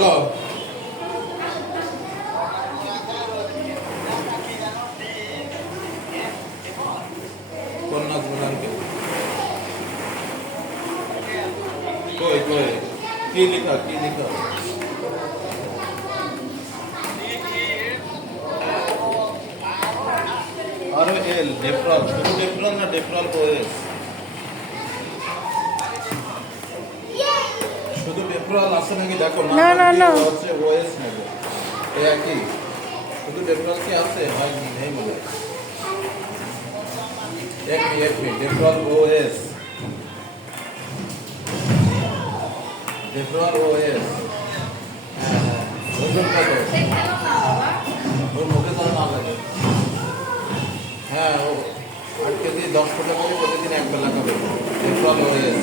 hello কোন নাচ বলাঙ্কে কই কই কি লিখা আরে এল ডেফরল শুধু ডেফরল না ডেফরল ওএস শুধু ডেফরল আছে নাকি দেখো না হচ্ছে ওএস নেবে এই একই শুধু ডেফরল কি আছে হয় নেই মনে হয় एक मिनट डेफरल ओएस ওজন কত ওর মুখে তো না লাগে হ্যাঁ ও 8 কেজি 10 ফুটা করে প্রতিদিন এক বেলা খাবে ডেফরল ওএস